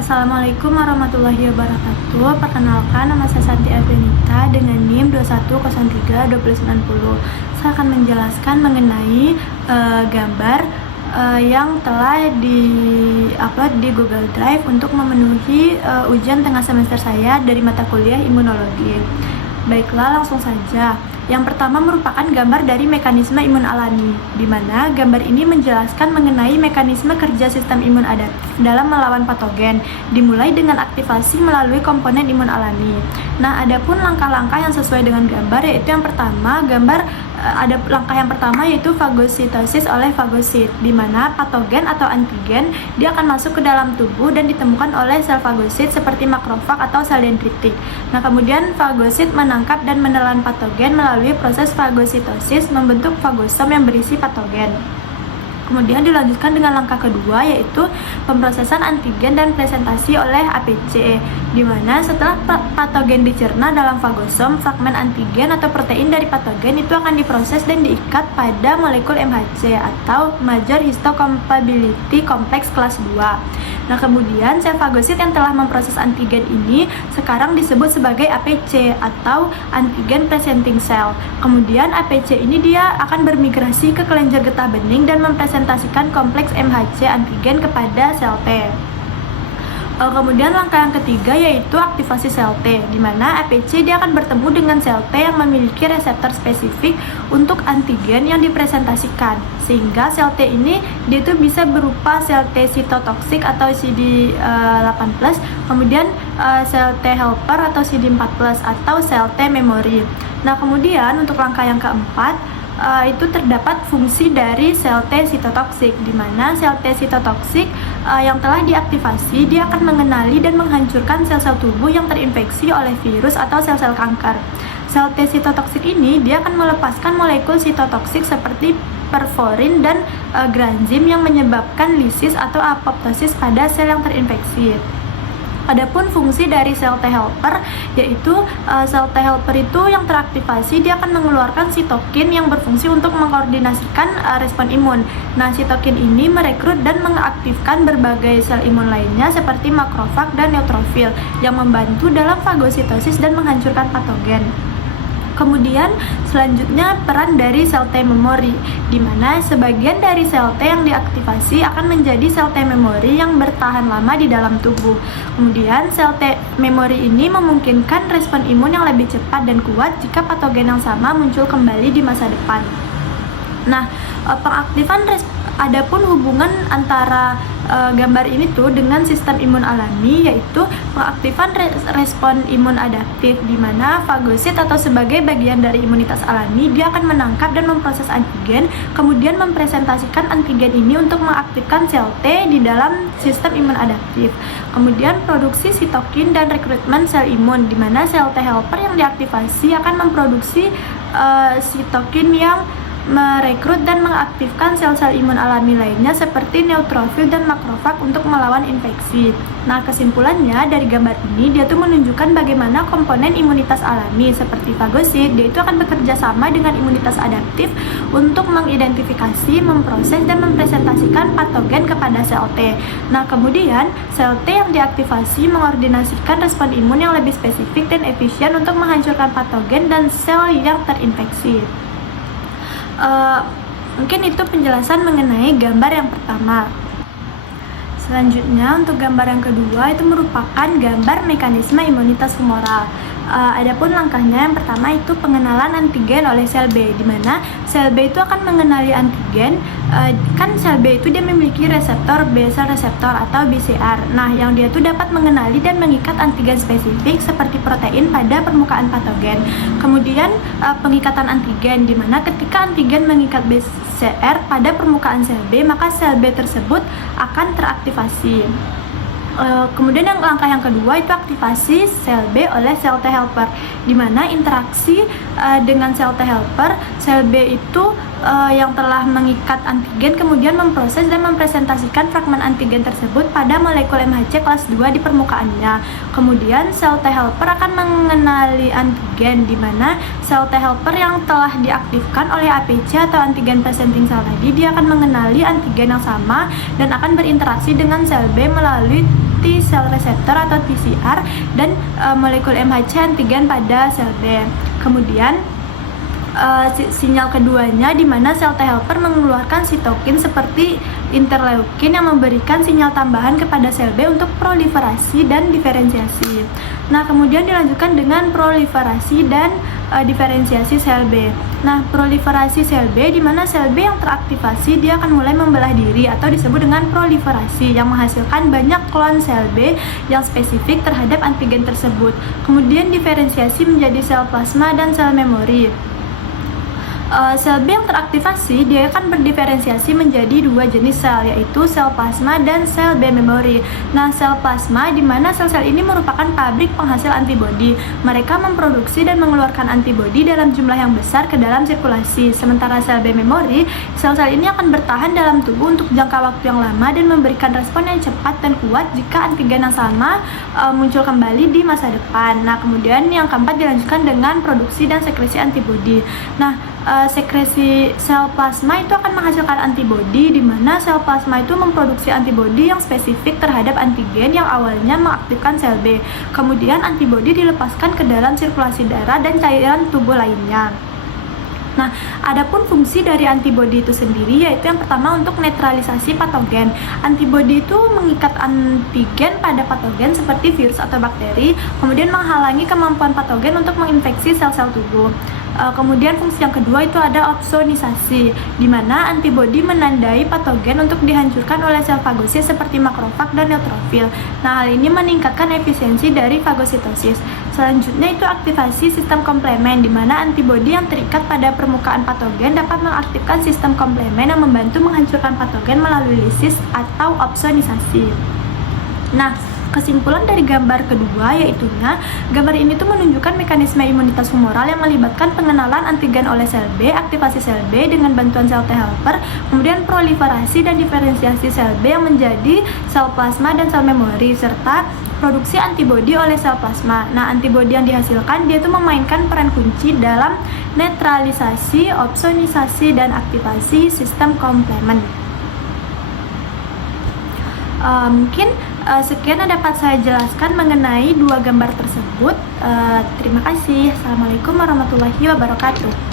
Assalamualaikum warahmatullahi wabarakatuh. Perkenalkan, nama saya Santi Advenita dengan NIM 2103-2090. Saya akan menjelaskan mengenai gambar yang telah di-upload di Google Drive untuk memenuhi ujian tengah semester saya dari mata kuliah imunologi. Baiklah, langsung saja. Yang pertama merupakan gambar dari mekanisme imun alami, di mana gambar ini menjelaskan mengenai mekanisme kerja sistem imun adaptif dalam melawan patogen, dimulai dengan aktivasi melalui komponen imun alami. Nah, adapun langkah-langkah yang sesuai dengan gambar, yaitu yang pertama, ada langkah yang pertama yaitu fagositosis oleh fagosit, di mana patogen atau antigen dia akan masuk ke dalam tubuh dan ditemukan oleh sel fagosit seperti makrofag atau sel dendritik. Nah, kemudian fagosit menangkap dan menelan patogen melalui proses fagositosis membentuk fagosom yang berisi patogen. Kemudian dilanjutkan dengan langkah kedua, yaitu pemrosesan antigen dan presentasi oleh APC, di mana setelah patogen dicerna dalam fagosom, fragmen antigen atau protein dari patogen itu akan diproses dan diikat pada molekul MHC atau Major Histocompatibility Complex kelas 2. Nah, kemudian sel fagosit yang telah memproses antigen ini sekarang disebut sebagai APC atau Antigen Presenting Cell. Kemudian APC ini dia akan bermigrasi ke kelenjar getah bening dan mempresentasikan kompleks MHC antigen kepada sel T. Kemudian langkah yang ketiga yaitu aktivasi sel T, di mana APC dia akan bertemu dengan sel T yang memiliki reseptor spesifik untuk antigen yang dipresentasikan, sehingga sel T ini dia itu bisa berupa sel T sitotoksik atau CD8+, kemudian sel T helper atau CD4+, atau sel T memori. Nah, kemudian untuk langkah yang keempat, itu terdapat fungsi dari sel T sitotoksik, di mana sel T sitotoksik yang telah diaktifasi dia akan mengenali dan menghancurkan sel-sel tubuh yang terinfeksi oleh virus atau sel-sel kanker. Sel T sitotoksik ini dia akan melepaskan molekul sitotoksik seperti perforin dan granzim yang menyebabkan lisis atau apoptosis pada sel yang terinfeksi. Adapun fungsi dari sel T helper, yaitu sel T helper itu yang teraktivasi dia akan mengeluarkan sitokin yang berfungsi untuk mengkoordinasikan respon imun. Nah, sitokin ini merekrut dan mengaktifkan berbagai sel imun lainnya seperti makrofag dan neutrofil yang membantu dalam fagositosis dan menghancurkan patogen. Kemudian selanjutnya peran dari sel T memori, di mana sebagian dari sel T yang diaktifasi akan menjadi sel T memori yang bertahan lama di dalam tubuh. Kemudian sel T memori ini memungkinkan respon imun yang lebih cepat dan kuat jika patogen yang sama muncul kembali di masa depan. Nah, adapun hubungan antara gambar ini tuh dengan sistem imun alami, yaitu pengaktifan respon imun adaptif, di mana fagosit atau sebagai bagian dari imunitas alami dia akan menangkap dan memproses antigen, kemudian mempresentasikan antigen ini untuk mengaktifkan sel T di dalam sistem imun adaptif. Kemudian produksi sitokin dan rekrutmen sel imun, di mana sel T helper yang diaktifasi akan memproduksi sitokin yang merekrut dan mengaktifkan sel-sel imun alami lainnya seperti neutrofil dan makrofag untuk melawan infeksi. Nah, kesimpulannya dari gambar ini dia tuh menunjukkan bagaimana komponen imunitas alami seperti fagosit dia itu akan bekerja sama dengan imunitas adaptif untuk mengidentifikasi, memproses dan mempresentasikan patogen kepada sel T. Nah, kemudian sel T yang diaktifasi mengordinasikan respon imun yang lebih spesifik dan efisien untuk menghancurkan patogen dan sel yang terinfeksi. Mungkin itu penjelasan mengenai gambar yang pertama. Selanjutnya untuk gambar yang kedua itu merupakan gambar mekanisme imunitas humoral. Adapun langkahnya yang pertama itu pengenalan antigen oleh sel B, di mana sel B itu akan mengenali antigen. Kan sel B itu dia memiliki reseptor B cell reseptor atau BCR. Nah, yang dia itu dapat mengenali dan mengikat antigen spesifik seperti protein pada permukaan patogen. Kemudian pengikatan antigen, di mana ketika antigen mengikat BCR pada permukaan sel B, maka sel B tersebut akan teraktivasi. Kemudian langkah yang kedua itu aktivasi sel B oleh sel T helper, di mana interaksi dengan sel T helper, sel B itu yang telah mengikat antigen kemudian memproses dan mempresentasikan fragmen antigen tersebut pada molekul MHC kelas 2 di permukaannya. Kemudian sel T helper akan mengenali antigen, di mana sel T helper yang telah diaktifkan oleh APC atau antigen presenting cell tadi dia akan mengenali antigen yang sama dan akan berinteraksi dengan sel B melalui T cell receptor atau TCR dan molekul MHC antigen pada sel B. Kemudian sinyal keduanya di mana sel T helper mengeluarkan sitokin seperti interleukin yang memberikan sinyal tambahan kepada sel B untuk proliferasi dan diferensiasi. Nah, kemudian dilanjutkan dengan proliferasi dan diferensiasi sel B. Nah, proliferasi sel B di mana sel B yang teraktivasi dia akan mulai membelah diri atau disebut dengan proliferasi yang menghasilkan banyak klon sel B yang spesifik terhadap antigen tersebut. Kemudian diferensiasi menjadi sel plasma dan sel memori. Sel B yang teraktivasi dia akan berdiferensiasi menjadi dua jenis sel, yaitu sel plasma dan sel B memori. Nah, sel plasma di mana sel-sel ini merupakan pabrik penghasil antibodi. Mereka memproduksi dan mengeluarkan antibodi dalam jumlah yang besar ke dalam sirkulasi. Sementara sel B memori, sel-sel ini akan bertahan dalam tubuh untuk jangka waktu yang lama dan memberikan respon yang cepat dan kuat jika antigen yang sama muncul kembali di masa depan. Nah, kemudian yang keempat dilanjutkan dengan produksi dan sekresi antibodi. Nah, sekresi sel plasma itu akan menghasilkan antibodi di mana sel plasma itu memproduksi antibodi yang spesifik terhadap antigen yang awalnya mengaktifkan sel B. Kemudian antibodi dilepaskan ke dalam sirkulasi darah dan cairan tubuh lainnya. Nah, adapun fungsi dari antibodi itu sendiri yaitu yang pertama untuk netralisasi patogen. Antibodi itu mengikat antigen pada patogen seperti virus atau bakteri, kemudian menghalangi kemampuan patogen untuk menginfeksi sel-sel tubuh. Kemudian fungsi yang kedua itu ada opsonisasi, di mana antibodi menandai patogen untuk dihancurkan oleh sel fagosit seperti makrofag dan neutrofil. Nah, hal ini meningkatkan efisiensi dari fagositosis. Selanjutnya itu aktivasi sistem komplemen, di mana antibodi yang terikat pada permukaan patogen dapat mengaktifkan sistem komplemen yang membantu menghancurkan patogen melalui lisis atau opsonisasi. Nah, kesimpulan dari gambar kedua yaitunya gambar ini tuh menunjukkan mekanisme imunitas humoral yang melibatkan pengenalan antigen oleh sel B, aktivasi sel B dengan bantuan sel T helper, kemudian proliferasi dan diferensiasi sel B yang menjadi sel plasma dan sel memori, serta produksi antibodi oleh sel plasma. Nah, antibodi yang dihasilkan dia tuh memainkan peran kunci dalam netralisasi, opsonisasi, dan aktivasi sistem komplemen. Mungkin sekian yang dapat saya jelaskan mengenai dua gambar tersebut. Terima kasih. Assalamualaikum warahmatullahi wabarakatuh.